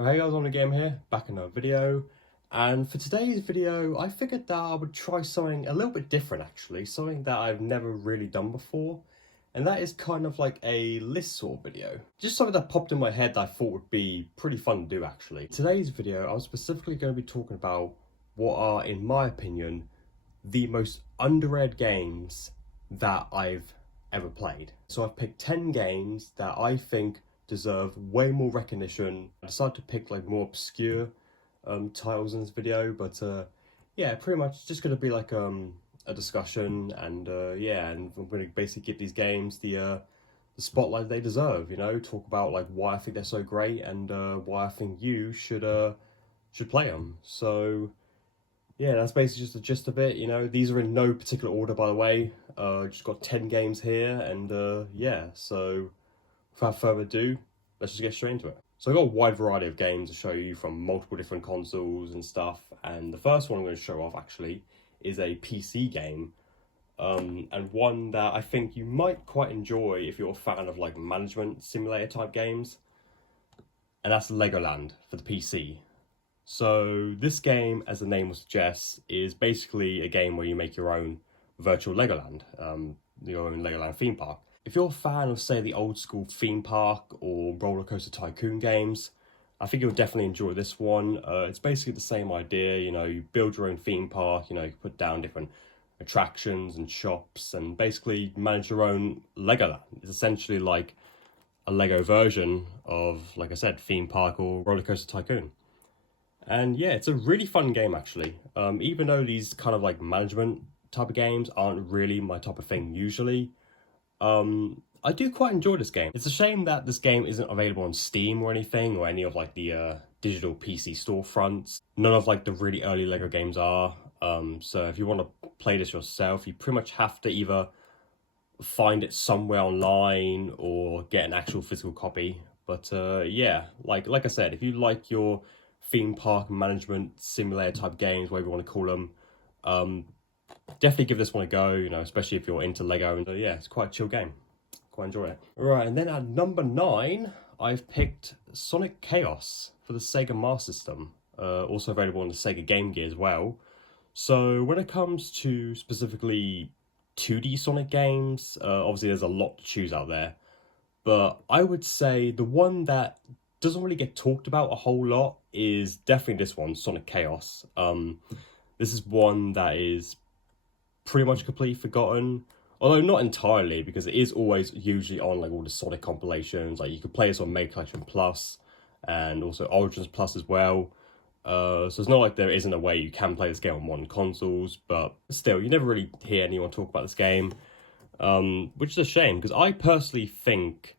Oh, hey guys, OnTheGame here, back in another video. And for today's video, I figured that I would try something a little bit different actually, something that I've never really done before. And that is kind of like a list sort video. Just something that popped in my head that I thought would be pretty fun to do actually. Today's video, I'm specifically going to be talking about what are, in my opinion, the most underrated games that I've ever played. So I've picked 10 games that I think deserve way more recognition. I decided to pick like more obscure titles in this video, but yeah, pretty much just going to be like a discussion, and yeah, and I'm going to basically give these games the spotlight they deserve, you know, talk about like why I think they're so great and why I think you should play them. So yeah, that's basically just the gist of it, you know. These are in no particular order, by the way. Just got 10 games here, and yeah, so without further ado, let's just get straight into it. So I've got a wide variety of games to show you from multiple different consoles and stuff, and the first one I'm going to show off actually is a PC game, and one that I think you might quite enjoy if you're a fan of like management simulator type games, and that's Legoland for the PC. So this game, as the name will suggest, is basically a game where you make your own virtual Legoland, your own Legoland theme park. If you're a fan of, say, the old school theme park or roller coaster tycoon games, I think you'll definitely enjoy this one. It's basically the same idea, you know, you build your own theme park, you know, you put down different attractions and shops and basically manage your own Legoland. It's essentially like a Lego version of, like I said, theme park or roller coaster tycoon. And yeah, it's a really fun game actually. Even though these kind of like management type of games aren't really my type of thing usually, I do quite enjoy this game. It's a shame that this game isn't available on Steam or anything, or any of like the digital PC storefronts. None of like the really early Lego games are. So if you want to play this yourself, you pretty much have to either find it somewhere online or get an actual physical copy. But yeah, like I said, if you like your theme park management simulator type games, whatever you want to call them, definitely give this one a go, you know, especially if you're into Lego. And yeah, it's quite a chill game. Quite enjoy it. Right, and then at number 9, I've picked Sonic Chaos for the Sega Master System, also available on the Sega Game Gear as well. So when it comes to specifically 2D Sonic games, obviously there's a lot to choose out there, but I would say the one that doesn't really get talked about a whole lot is definitely this one, Sonic Chaos. This is one that is pretty much completely forgotten, although not entirely, because it is always usually on like all the Sonic compilations. Like you could play this on Mega Collection Plus and also Origins Plus as well. So it's not like there isn't a way you can play this game on modern consoles, but still, you never really hear anyone talk about this game, which is a shame, because I personally think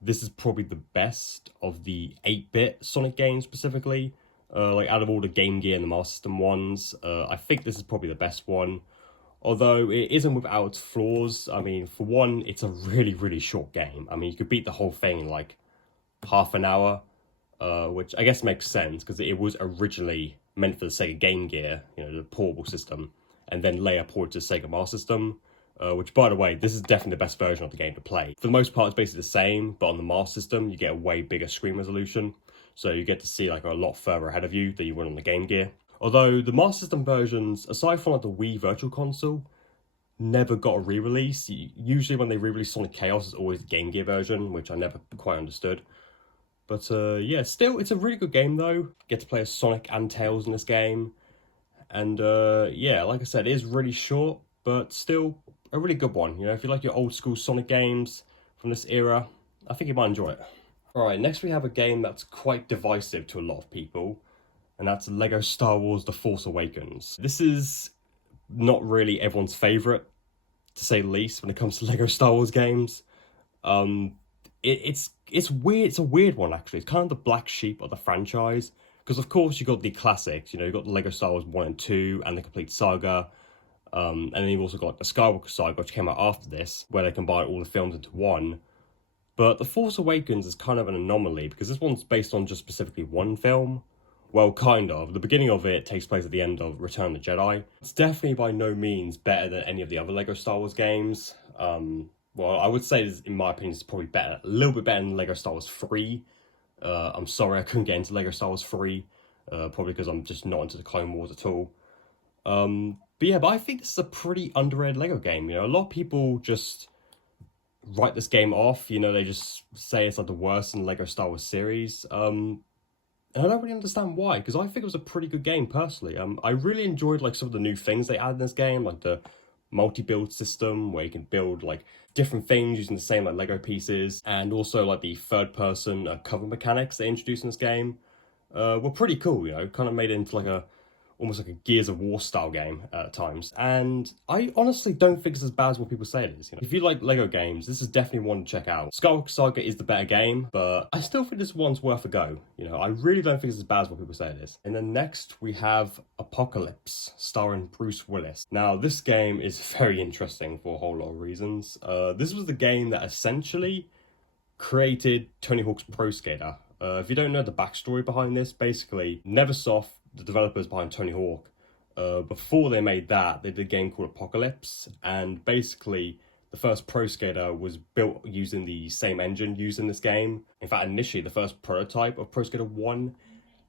this is probably the best of the 8-bit Sonic games specifically. Like out of all the Game Gear and the Master System ones, I think this is probably the best one. Although it isn't without its flaws. I mean, for one, it's a really, really short game. I mean, you could beat the whole thing in like half an hour, which I guess makes sense because it was originally meant for the Sega Game Gear, you know, the portable system, and then later ported to the Sega Master System, which, by the way, this is definitely the best version of the game to play. For the most part, it's basically the same, but on the Master System, you get a way bigger screen resolution, so you get to see like a lot further ahead of you than you would on the Game Gear. Although the Master System versions, aside from like the Wii Virtual Console, never got a re-release. Usually when they re-release Sonic Chaos, it's always the Game Gear version, which I never quite understood. But yeah, still, it's a really good game though. Get to play as Sonic and Tails in this game. And yeah, like I said, it is really short, but still a really good one. You know, if you like your old school Sonic games from this era, I think you might enjoy it. Alright, next we have a game that's quite divisive to a lot of people, and that's Lego Star Wars The Force Awakens. This is not really everyone's favourite, to say the least, when it comes to Lego Star Wars games. It's weird. It's a weird one, actually. It's kind of the black sheep of the franchise, because of course you got the classics, you know, you got the Lego Star Wars 1 and 2 and the complete saga, and then you've also got the Skywalker saga, which came out after this, where they combine all the films into one. But The Force Awakens is kind of an anomaly, because this one's based on just specifically one film. Well, kind of. The beginning of it takes place at the end of Return of the Jedi. It's definitely by no means better than any of the other Lego Star Wars games. Well, I would say, in my opinion, it's probably better, a little bit better than Lego Star Wars 3, I'm sorry I couldn't get into Lego Star Wars 3, probably because I'm just not into the Clone Wars at all. But I think this is a pretty underrated Lego game. You know, a lot of people just write this game off. You know, they just say it's like the worst in the Lego Star Wars series. And I don't really understand why, because I think it was a pretty good game personally. I really enjoyed like some of the new things they added in this game, like the multi-build system where you can build like different things using the same like Lego pieces, and also like the third-person cover mechanics they introduced in this game were pretty cool. You know, kind of made it into like almost like a Gears of War style game at times. And I honestly don't think it's as bad as what people say it is. You know, if you like Lego games, this is definitely one to check out. Skywalker Saga is the better game, but I still think this one's worth a go. You know, I really don't think it's as bad as what people say it is. And then next we have Apocalypse, starring Bruce Willis. Now, this game is very interesting for a whole lot of reasons. This was the game that essentially created Tony Hawk's Pro Skater. If you don't know the backstory behind this, basically, Neversoft, the developers behind Tony Hawk, before they made that, they did a game called Apocalypse, and basically the first Pro Skater was built using the same engine used in this game. In fact, initially the first prototype of Pro Skater 1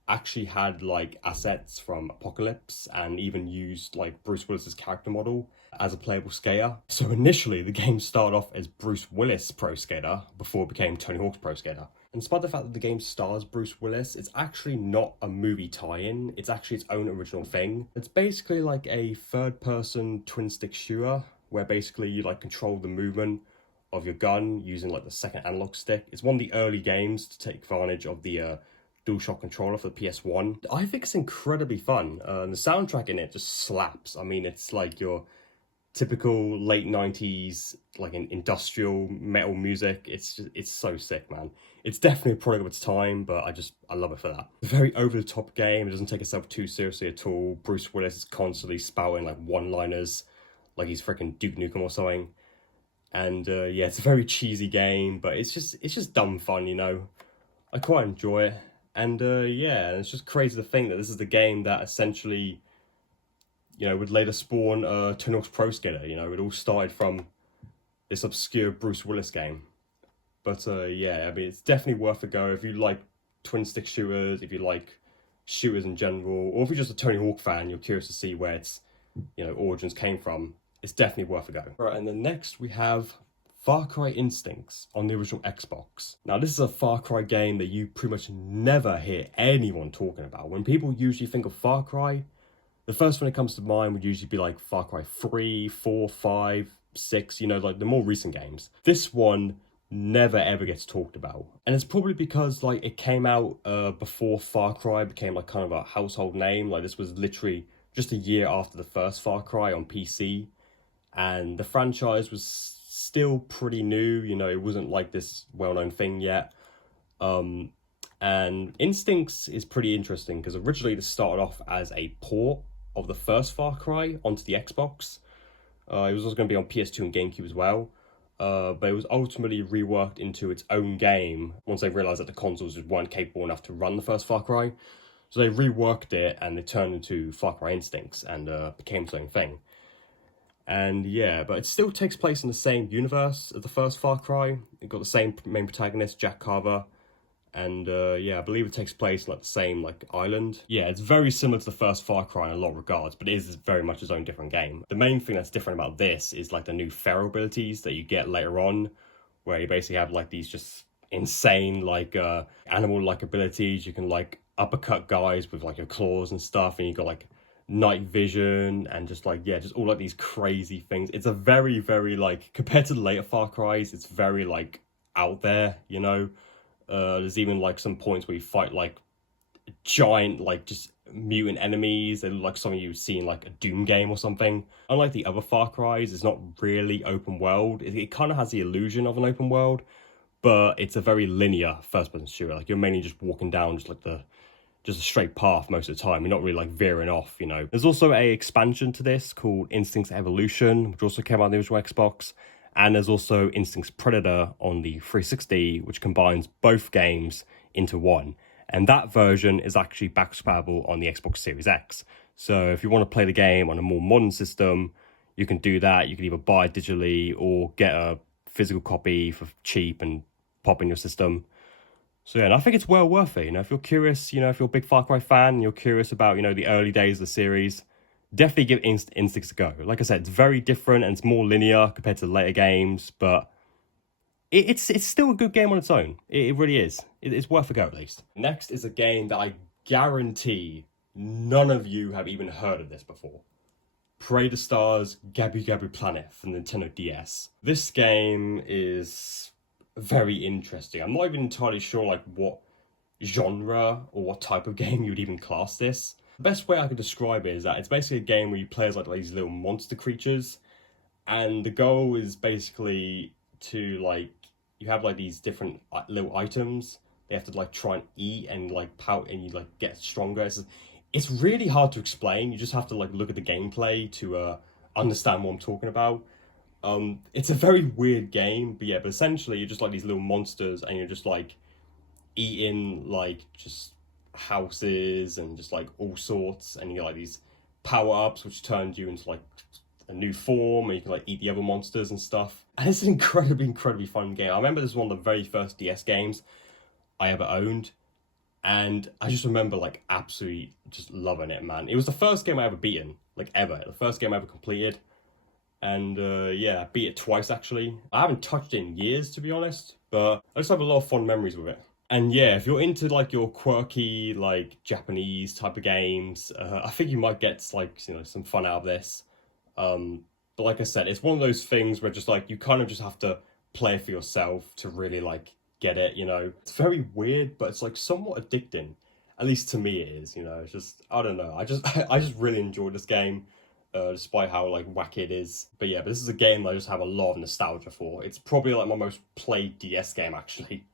actually had like assets from Apocalypse and even used like Bruce Willis's character model as a playable skater. So initially the game started off as Bruce Willis Pro Skater before it became Tony Hawk's Pro Skater. And despite the fact that the game stars Bruce Willis, it's actually not a movie tie-in. It's actually its own original thing. It's basically like a third-person twin-stick shooter where basically you like control the movement of your gun using like the second analog stick. It's one of the early games to take advantage of the DualShock controller for the PS1. I think it's incredibly fun. And the soundtrack in it just slaps. I mean, it's like your typical late 90s like an industrial metal music. It's so sick, man. It's definitely a product of its time, but I love it for that. It's a very over-the-top game. It doesn't take itself too seriously at all. Bruce Willis is constantly spouting like one-liners like he's freaking Duke Nukem or something. And it's a very cheesy game, but it's just dumb fun, you know. I quite enjoy it. And it's just crazy to think that this is the game that essentially, you know, would later spawn Tony Hawk's Pro Skater. You know, it all started from this obscure Bruce Willis game. But I mean, it's definitely worth a go if you like twin stick shooters, if you like shooters in general, or if you're just a Tony Hawk fan, you're curious to see where its, you know, origins came from. It's definitely worth a go. Right, and then next we have Far Cry Instincts on the original Xbox. Now, this is a Far Cry game that you pretty much never hear anyone talking about. When people usually think of Far Cry, the first one that comes to mind would usually be like Far Cry 3, 4, 5, 6, you know, like the more recent games. This one never ever gets talked about. And it's probably because like it came out before Far Cry became like kind of a household name. Like this was literally just a year after the first Far Cry on PC. And the franchise was still pretty new, you know, it wasn't like this well-known thing yet. And Instincts is pretty interesting because originally this started off as a port of the first Far Cry onto the Xbox. It was also going to be on PS2 and GameCube as well. But it was ultimately reworked into its own game once they realized that the consoles just weren't capable enough to run the first Far Cry. So they reworked it and it turned into Far Cry Instincts and became its own thing. And but it still takes place in the same universe as the first Far Cry. It got the same main protagonist, Jack Carver. And I believe it takes place on like the same like island. Yeah, it's very similar to the first Far Cry in a lot of regards, but it is very much its own different game. The main thing that's different about this is like the new feral abilities that you get later on, where you basically have like these just insane like animal-like abilities. You can like uppercut guys with like your claws and stuff, and you got like night vision and just like just all like these crazy things. It's a very, very like, compared to the later Far Cries, it's very like out there, you know. There's even like some points where you fight like giant like just mutant enemies. They look like something you've seen like a Doom game or something. Unlike the other Far Cries, it's not really open world. It kind of has the illusion of an open world, but it's a very linear first-person shooter. Like you're mainly just walking down just a straight path most of the time. You're not really like veering off, you know. There's also a expansion to this called Instincts Evolution, which also came out on the original Xbox. And there's also Instincts Predator on the 360, which combines both games into one. And that version is actually backwards compatible on the Xbox Series X. So if you want to play the game on a more modern system, you can do that. You can either buy it digitally or get a physical copy for cheap and pop in your system. So yeah, and I think it's well worth it. You know, if you're curious, you know, if you're a big Far Cry fan and you're curious about, you know, the early days of the series, definitely give Instincts a go. Like I said, it's very different and it's more linear compared to later games, but it's still a good game on its own. It really is. It's worth a go at least. Next is a game that I guarantee none of you have even heard of this before. Pray the Stars Gabby Planet for Nintendo DS. This game is very interesting. I'm not even entirely sure like what genre or what type of game you would even class this. The best way I could describe it is that it's basically a game where you play as like these little monster creatures, and the goal is basically to like, you have like these different little items they have to like try and eat and like pout, and you like get stronger. It's really hard to explain. You just have to like look at the gameplay to understand what I'm talking about. It's a very weird game, but yeah, but essentially you're just like these little monsters and you're just like eating like just houses and just like all sorts, and you get like these power-ups which turns you into like a new form, and you can like eat the other monsters and stuff. And it's an incredibly fun game. I remember this was one of the very first DS games I ever owned, and I just remember like absolutely just loving it, man. It was the first game I ever beaten, like ever. The first game I ever completed. And yeah, I beat it twice actually. I haven't touched it in years, to be honest, but I just have a lot of fond memories with it. And yeah, if you're into like your quirky, like Japanese type of games, I think you might get like, you know, some fun out of this. But like I said, it's one of those things where just like, you kind of just have to play for yourself to really like get it, you know. It's very weird, but it's like somewhat addicting. At least to me it is, you know. It's just, I don't know. I just really enjoyed this game, despite how like wacky it is. But yeah, but this is a game that I just have a lot of nostalgia for. It's probably like my most played DS game actually.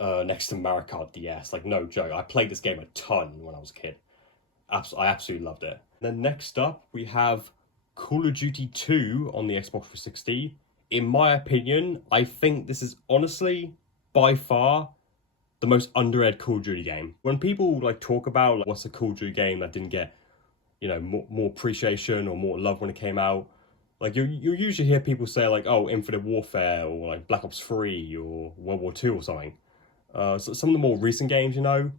Next to Mario Kart DS, like no joke. I played this game a ton when I was a kid. I absolutely loved it. Then next up, we have Call of Duty 2 on the Xbox 360. In my opinion, I think this is honestly, by far, the most underrated Call of Duty game. When people like talk about like, what's a Call of Duty game that didn't get, you know, more appreciation or more love when it came out, like you usually hear people say like, oh, Infinite Warfare or like Black Ops 3 or World War II or something. So some of the more recent games, you know,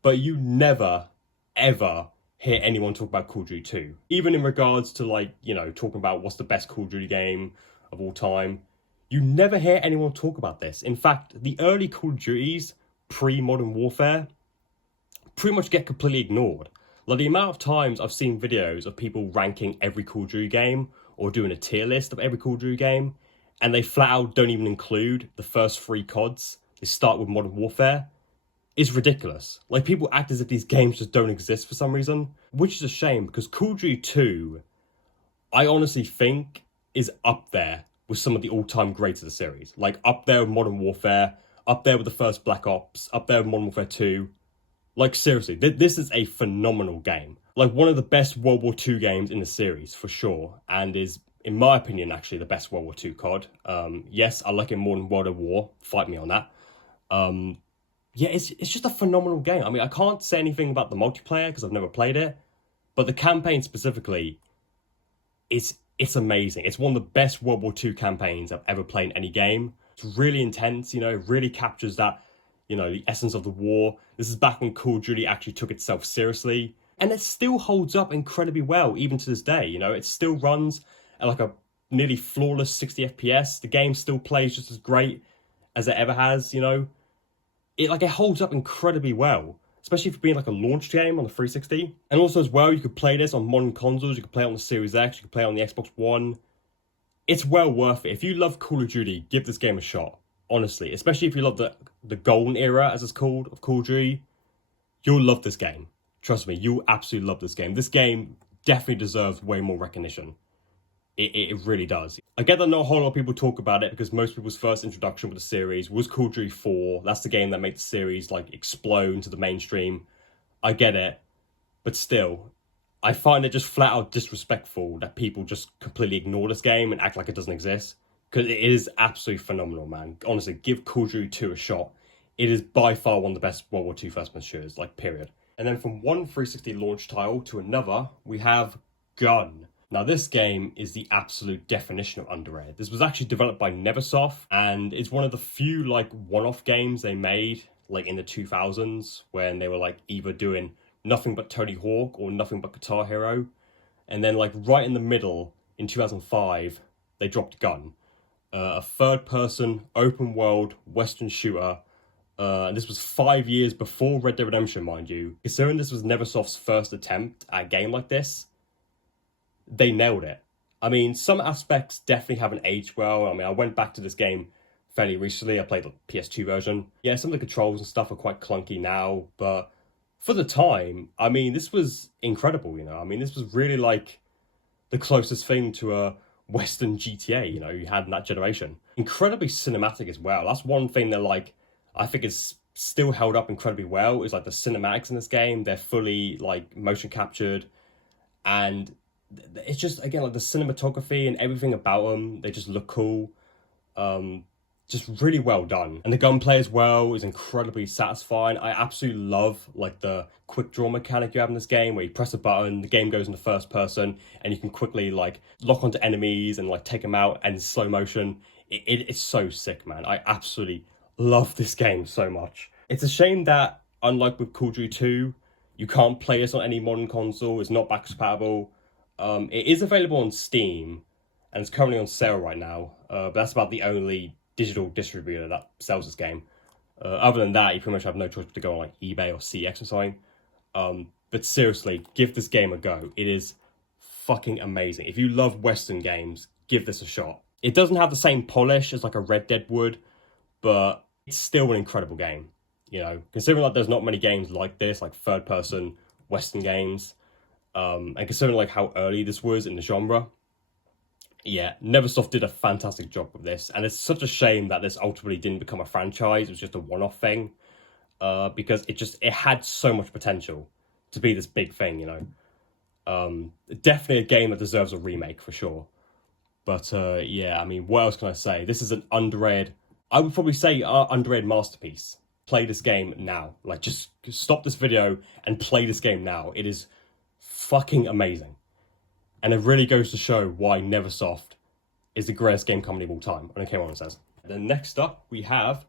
but you never, ever hear anyone talk about Call of Duty 2. Even in regards to like, you know, talking about what's the best Call of Duty game of all time, you never hear anyone talk about this. In fact, the early Call of Duties, pre-Modern Warfare, pretty much get completely ignored. Like the amount of times I've seen videos of people ranking every Call of Duty game or doing a tier list of every Call of Duty game, and they flat out don't even include the first 3 CODs. They start with Modern Warfare, is ridiculous. Like, people act as if these games just don't exist for some reason, which is a shame, because Call of Duty 2, I honestly think, is up there with some of the all-time greats of the series. Like, up there with Modern Warfare, up there with the first Black Ops, up there with Modern Warfare 2. Like, seriously, this is a phenomenal game. Like, one of the best World War II games in the series, for sure, and is, in my opinion, actually the best World War II COD. Yes, I like it more than World of War. Fight me on that. Yeah, it's just a phenomenal game. I mean, I can't say anything about the multiplayer because I've never played it, but the campaign specifically, it's amazing. It's one of the best World War II campaigns I've ever played in any game. It's really intense, you know, it really captures that, you know, the essence of the war. This is back when Call of Duty actually took itself seriously, and it still holds up incredibly well, even to this day, you know. It still runs at like a nearly flawless 60 FPS. The game still plays just as great as it ever has, you know. It holds up incredibly well, especially for being like a launch game on the 360. And also as well, you could play this on modern consoles. You could play it on the Series X. You could play it on the Xbox One. It's well worth it. If you love Call of Duty, give this game a shot. Honestly, especially if you love the golden era, as it's called, of Call of Duty, you'll love this game. Trust me, you'll absolutely love this game. This game definitely deserves way more recognition. It really does. I get that not a whole lot of people talk about it because most people's first introduction with the series was Call of Duty 4. That's the game that made the series like explode into the mainstream. I get it, but still, I find it just flat out disrespectful that people just completely ignore this game and act like it doesn't exist. Because it is absolutely phenomenal, man. Honestly, give Call of Duty 2 a shot. It is by far one of the best World War II first-person shooters, like, period. And then from one 360 launch title to another, we have Gun. Now, this game is the absolute definition of underrated. This was actually developed by Neversoft, and it's one of the few, like, one-off games they made, like in the 2000s when they were like either doing nothing but Tony Hawk or nothing but Guitar Hero. And then like right in the middle in 2005, they dropped Gun, a third-person open world Western shooter. And this was 5 years before Red Dead Redemption, mind you. Considering this was Neversoft's first attempt at a game like this, they nailed it. I mean, some aspects definitely haven't aged well. I mean, I went back to this game fairly recently. I played the PS2 version. Yeah, some of the controls and stuff are quite clunky now, but for the time, I mean, this was incredible, you know? I mean, this was really like the closest thing to a Western GTA, you know, you had in that generation. Incredibly cinematic as well. That's one thing that, like, I think is still held up incredibly well, is like the cinematics in this game. They're fully like motion captured, and it's just, again, like the cinematography and everything about them, they just look cool. Just really well done. And the gunplay as well is incredibly satisfying. I absolutely love like the quick draw mechanic you have in this game, where you press a button, the game goes into first person, and you can quickly like lock onto enemies and like take them out and in slow motion. It's so sick, man. I absolutely love this game so much. It's a shame that, unlike with Call of Duty 2, you can't play this on any modern console. It's not backwards compatible. It is available on Steam, and it's currently on sale right now. But that's about the only digital distributor that sells this game. Other than that, you pretty much have no choice but to go on like eBay or CX or something. But seriously, give this game a go. It is fucking amazing. If you love Western games, give this a shot. It doesn't have the same polish as like a Red Dead would, but it's still an incredible game. You know, considering like there's not many games like this, like third-person Western games, and considering like how early this was in the genre, yeah, Neversoft did a fantastic job with this, and it's such a shame that this ultimately didn't become a franchise. It was just a one-off thing, because it had so much potential to be this big thing, you know. Definitely a game that deserves a remake for sure. But yeah, I mean, what else can I say? This is an underrated, I would probably say, underrated masterpiece. Play this game now. Like, just stop this video and play this game now. It is fucking amazing. And it really goes to show why Neversoft is the greatest game company of all time. And okay, what it says. Then next up, we have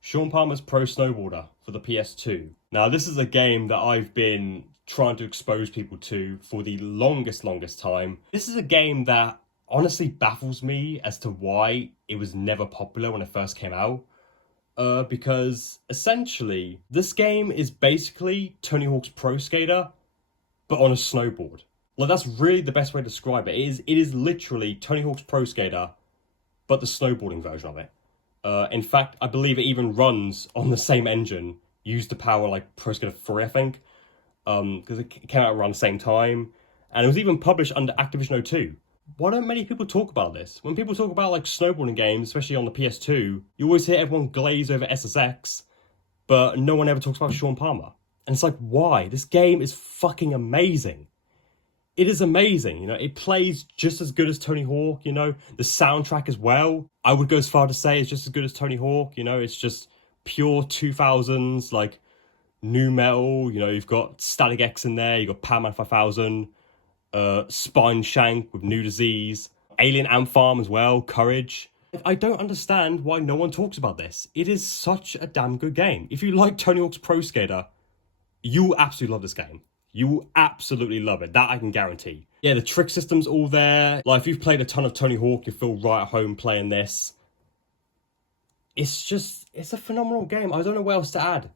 Sean Palmer's Pro Snowboarder for the PS2. Now, this is a game that I've been trying to expose people to for the longest time. This is a game that honestly baffles me as to why it was never popular when it first came out. Because essentially, this game is basically Tony Hawk's Pro Skater, but on a snowboard. Like, that's really the best way to describe it. It is literally Tony Hawk's Pro Skater, but the snowboarding version of it. In fact, I believe it even runs on the same engine used to power like Pro Skater 3, I think. Because it came out around the same time. And it was even published under Activision 02. Why don't many people talk about this? When people talk about like snowboarding games, especially on the PS2, you always hear everyone glaze over SSX, but no one ever talks about Sean Palmer. And it's like, why? This game is fucking amazing. It is amazing, you know, it plays just as good as Tony Hawk, you know, the soundtrack as well. I would go as far to say it's just as good as Tony Hawk, you know, it's just pure 2000s, like, new metal, you know, you've got Static X in there, you've got Power Man 5000, Spine Shank with New Disease, Alien Ant Farm as well, Courage. I don't understand why no one talks about this. It is such a damn good game. If you like Tony Hawk's Pro Skater, you will absolutely love this game. You will absolutely love it. That I can guarantee. Yeah, the trick system's all there. Like, if you've played a ton of Tony Hawk, you feel right at home playing this. It's a phenomenal game. I don't know what else to add.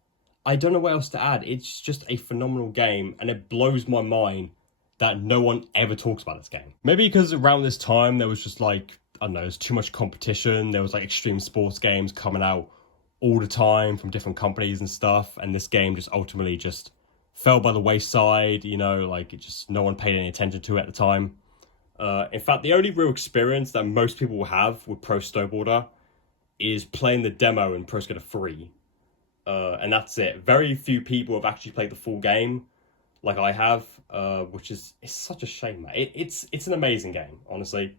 It's just a phenomenal game, and it blows my mind that no one ever talks about this game. Maybe because around this time, there was just like, I don't know, there's too much competition. There was like extreme sports games coming out all the time from different companies and stuff. And this game just ultimately just fell by the wayside, you know, like it just, no one paid any attention to it at the time. In fact, the only real experience that most people will have with Pro Snowboarder is playing the demo in Pro Skater 3. And that's it. Very few people have actually played the full game like I have, which is, it's such a shame, man. It's an amazing game, honestly.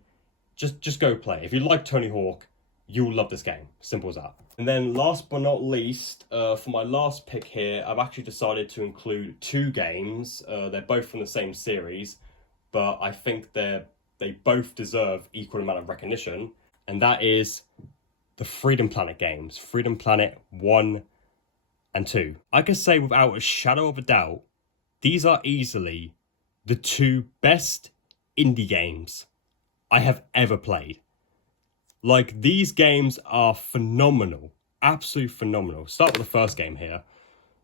Just go play. If you like Tony Hawk, you'll love this game. Simple as that. And then last but not least, for my last pick here, I've actually decided to include two games. They're both from the same series, but I think they both deserve equal amount of recognition. And that is the Freedom Planet games. Freedom Planet 1 and 2. I can say without a shadow of a doubt, these are easily the 2 best indie games I have ever played. Like, these games are phenomenal, absolutely phenomenal. Start with the first game here.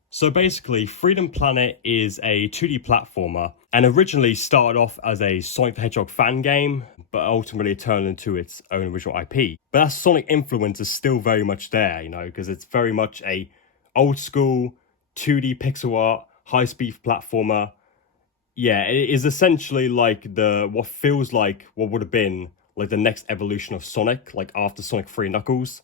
So basically, Freedom Planet is a 2D platformer and originally started off as a Sonic the Hedgehog fan game, but ultimately turned into its own original IP. But that Sonic influence is still very much there, you know, because it's very much a old school 2D pixel art, high-speed platformer. Yeah, it is essentially like what feels like what would have been like the next evolution of Sonic, like after Sonic 3 Knuckles.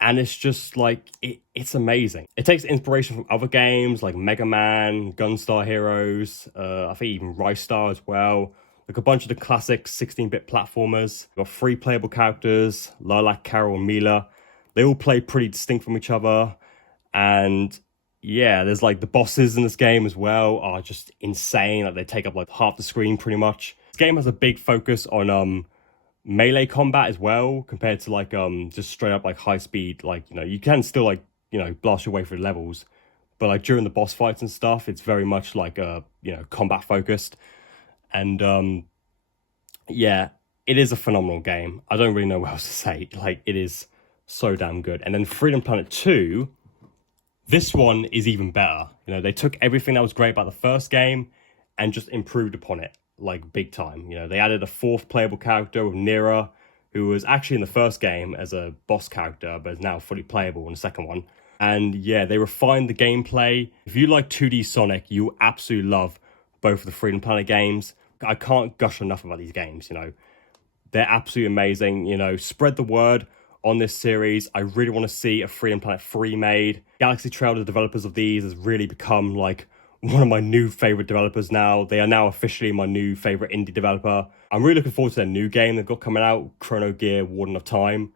And it's just like, it's amazing. It takes inspiration from other games like Mega Man, Gunstar Heroes, I think even Rice Star as well. Like a bunch of the classic 16-bit platformers. You've got 3 playable characters, Lilac, Carol, and Mila. They all play pretty distinct from each other. And yeah, there's like the bosses in this game as well are just insane. Like they take up like half the screen pretty much. This game has a big focus on melee combat as well, compared to like just straight up like high speed. Like, you know, you can still like, you know, blast your way through levels, but like during the boss fights and stuff, it's very much like you know, combat focused. And yeah, it is a phenomenal game. I don't really know what else to say. Like, it is so damn good. And then Freedom Planet 2, this one is even better. You know, they took everything that was great about the first game and just improved upon it, like, big time. You know, they added a 4th playable character with Nira, who was actually in the first game as a boss character, but is now fully playable in the second one. And yeah, they refined the gameplay. If you like 2D Sonic, you absolutely love both of the Freedom Planet games. I can't gush enough about these games, you know. They're absolutely amazing. You know, spread the word on this series. I really want to see a Freedom Planet 3 made. Galaxy Trail, the developers of these, has really become like one of my new favorite developers now. They are now officially my new favorite indie developer. I'm really looking forward to their new game they've got coming out, Chrono Gear Warden of Time.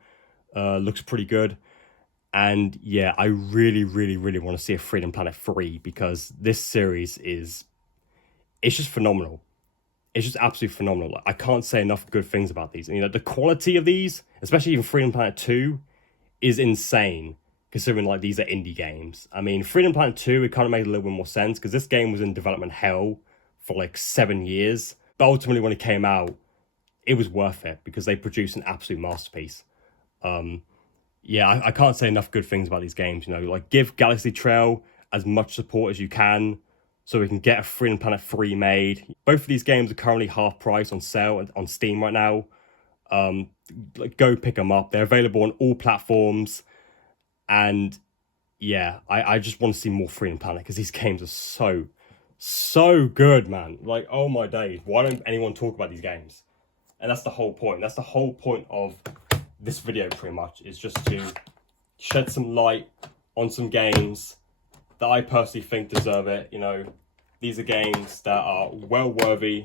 Looks pretty good. And yeah, I really, really, really want to see a Freedom Planet 3 because this series it's just phenomenal. It's just absolutely phenomenal. I can't say enough good things about these. And, you know, the quality of these, especially even Freedom Planet 2, is insane, considering like these are indie games. I mean, Freedom Planet 2, it kind of made a little bit more sense because this game was in development hell for like 7 years. But ultimately, when it came out, it was worth it because they produced an absolute masterpiece. Yeah, I can't say enough good things about these games. You know, like, give Galaxy Trail as much support as you can so we can get a Freedom Planet 3 made. Both of these games are currently half price on sale on Steam right now. Like, go pick them up. They're available on all platforms. And yeah, I just want to see more Freedom Planet because these games are so good, man. Like, oh my days, why don't anyone talk about these games? And that's the whole point. That's the whole point of this video, pretty much, is just to shed some light on some games that I personally think deserve it. You know, these are games that are well worthy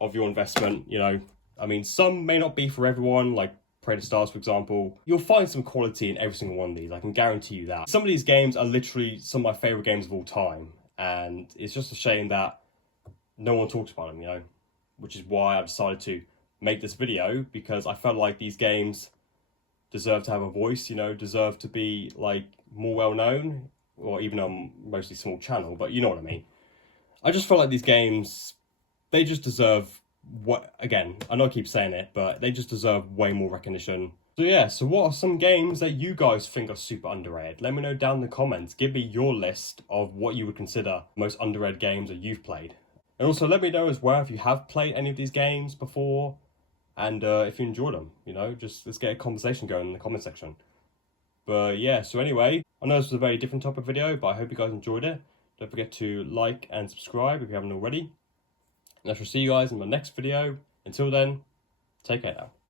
of your investment. You know, I mean, some may not be for everyone, like Predator Stars, for example. You'll find some quality in every single one of these, I can guarantee you that. Some of these games are literally some of my favorite games of all time, and it's just a shame that no one talks about them, you know, which is why I decided to make this video, because I felt like these games deserve to have a voice, you know, deserve to be like more well known, or even on mostly small channel, but you know what I mean. I just feel like these games, they just deserve again, I know I keep saying it, but they just deserve way more recognition. So yeah, so what are some games that you guys think are super underrated? Let me know down in the comments. Give me your list of what you would consider most underrated games that you've played. And also let me know as well if you have played any of these games before, and if you enjoyed them, you know, just let's get a conversation going in the comment section. But yeah, so anyway, I know this was a very different type of video, but I hope you guys enjoyed it. Don't forget to like and subscribe if you haven't already. And I shall see you guys in my next video. Until then, take care now.